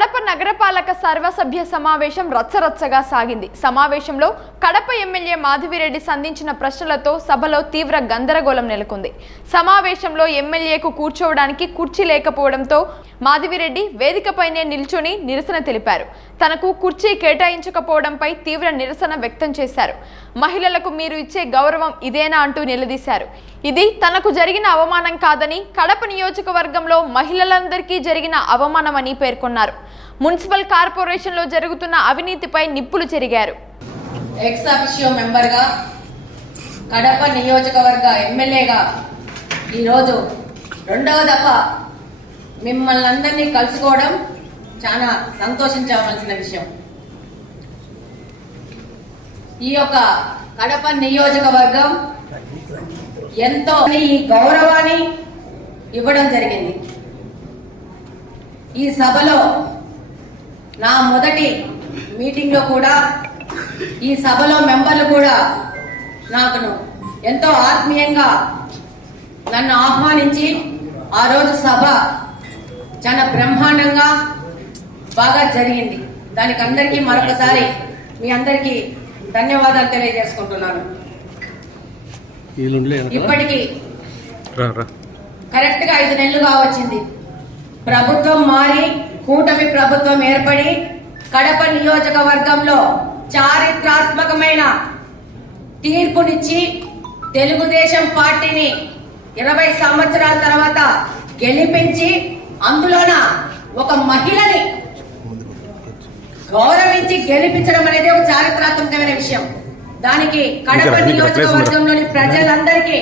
కడప నగరపాలక సర్వసభ్య సమావేశం రచ్చరచ్చగా సాగింది. సమావేశంలో కడప ఎమ్మెల్యే మాధవిరెడ్డి సంధించిన ప్రశ్నలతో సభలో తీవ్ర గందరగోళం నెలకొంది. సమావేశంలో ఎమ్మెల్యేకు కూర్చోవడానికి కుర్చీ లేకపోవడంతో మాధవిరెడ్డి వేదికపైనే నిల్చొని నిరసన తెలిపారు. తనకు కుర్చీ కేటాయించకపోవడంపై తీవ్ర నిరసన వ్యక్తం చేశారు. మహిళలకు మీరు ఇచ్చే గౌరవం ఇదేనా అంటూ నిలదీశారు. ఇది తనకు జరిగిన అవమానం కాదని కడప నియోజకవర్గంలో మహిళలందరికీ జరిగిన అవమానమని పేర్కొన్నారు. మున్సిపల్ కార్పొరేషన్లో జరుగుతున్న అవినీతిపై నిప్పులు చెరిగారు. మెంబర్గా కడప నియోజకవర్గ ఎమ్మెల్యేగా ఈరోజు రెండవ దఫా మిమ్మల్ని అందరినీ కలుసుకోవడం చాలా సంతోషించవలసిన విషయం. ఈ యొక్క కడప నియోజకవర్గం ఎంతో ఈ గౌరవాన్ని ఇవ్వడం జరిగింది. ఈ సభలో నా మొదటి మీటింగ్లో కూడా ఈ సభలో మెంబర్లు కూడా నాకు ఎంతో ఆత్మీయంగా నన్ను ఆహ్వానించి ఆ రోజు సభ చాలా బ్రహ్మాండంగా బాగా జరిగింది. దానికి అందరికీ మరొకసారి మీ అందరికీ ధన్యవాదాలు తెలియజేసుకుంటున్నాను. ఇప్పటికీ రా రా. కరెక్ట్గా ఐదు నెలలుగా వచ్చింది. ప్రభుత్వం మారి కూటమి ప్రభుత్వం ఏర్పడి కడప నియోజకవర్గంలో చారిత్రాత్మకమైన తీర్పునిచ్చి తెలుగుదేశం పార్టీని ఇరవై సంవత్సరాల తర్వాత గెలిపించి అందులోన ఒక మహిళని గౌరవించి గెలిపించడం అనేది ఒక చారిత్రాత్మకమైన విషయం. దానికి కడప నియోజకవర్గంలోని ప్రజలందరికీ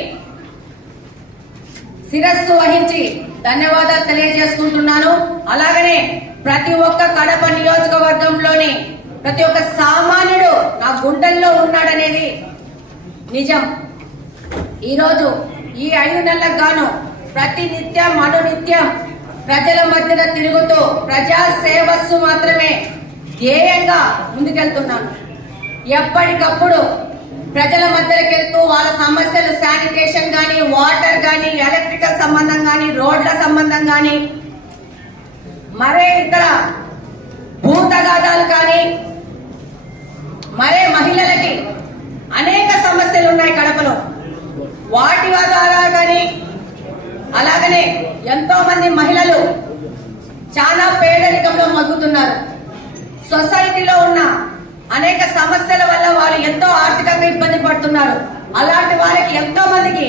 శిరస్సు వహించి ధన్యవాదాలు తెలియజేసుకుంటున్నాను. అలాగనే ప్రతి ఒక్క కడప నియోజకవర్గంలోని ప్రతి ఒక్క సామాన్యుడు నా గుండెల్లో ఉన్నాడనేది నిజం. ఈరోజు ఈ ఐదు నెలలకు గాను ప్రతి నిత్యం అనునిత్యం ప్రజల మధ్యన తిరుగుతూ ప్రజా సేవస్సు మాత్రమే ధ్యేయంగా ముందుకెళ్తున్నాను. ఎప్పటికప్పుడు ప్రజల మధ్యలోకి వెళ్తూ వాళ్ళ సమస్యలు శానిటేషన్ కానీ వాటర్ కానీ ఎలక్ట్రికల్ సంబంధం కానీ రోడ్ల సంబంధం కానీ మరే ఇతర భూతగాదాలు కానీ మరే మహిళలకి అనేక సమస్యలు ఉన్నాయి కడపలో. వాటి ద్వారా కానీ అలాగనే ఎంతో మంది మహిళలు చాలా పేదరికంలో మగ్గుతున్నారు. సొసైటీలో ఉన్న అనేక సమస్యల వల్ల వాళ్ళు ఎంతో ఆర్థికంగా ఇబ్బంది పడుతున్నారు. అలాంటి వాళ్ళకి ఎంతో మందికి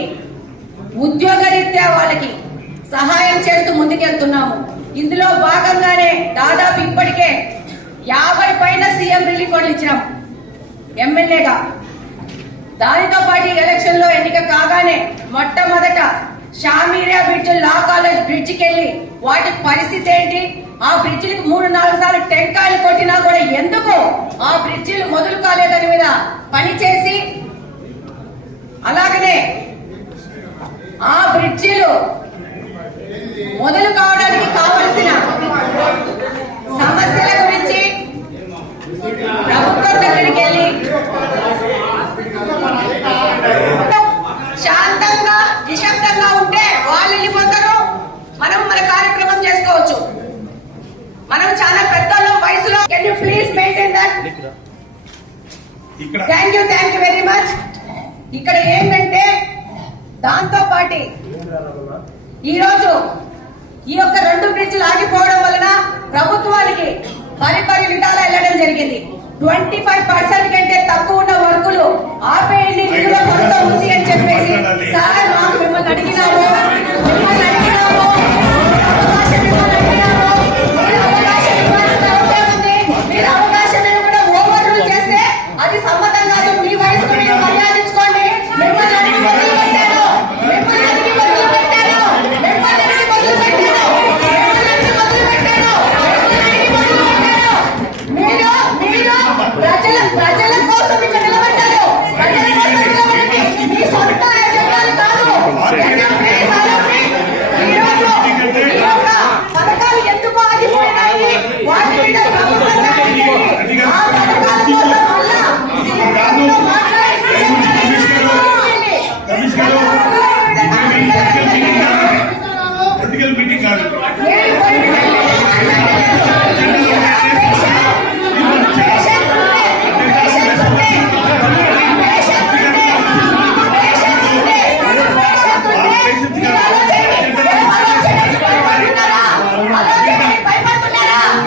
ఉద్యోగరీత్యా వాళ్ళకి సహాయం చేస్తూ ముందుకెళ్తున్నాము. ఇందులో భాగంగానే దాదాపు ఇప్పటికే యాభై పైన సీఎం రిలీఫ్ ఫండ్లు ఇచ్చినాం. ఎమ్మెల్యేగా. దానితో పాటు ఎలక్షన్లో ఎన్నిక కాగానే మొట్టమొదట షామీరియా బ్రిడ్జ్ లా కాలేజ్ బ్రిడ్జికి వెళ్ళి వాటి పరిస్థితి ఏంటి? ఆ బ్రిడ్జిలకు మూడు నాలుగు సార్లు టెంకాయలు కొట్టినా కూడా ఎందుకు? ఆ బ్రిడ్జిలు మొదలు కాలేదని మీద పని చేసి అలాగనే ఆ బ్రిడ్జిలు మొదలు కావడం మనం చాలా పెద్దోళ్ళం వయసులో. Can you please maintain that thank you thank you very much ఇక్కడ ఏంటంటే దాంతో పాటు ఈరోజు ఈ యొక్క రెండు బ్రిడ్జ్లు ఆగిపోవడం వలన ప్రభుత్వానికి పది పది విధాలు వెళ్ళడం జరిగింది. ట్వంటీ ఫైవ్ పర్సెంట్ కంటే తక్కువ ఉన్న వర్కులు ఆపేయండి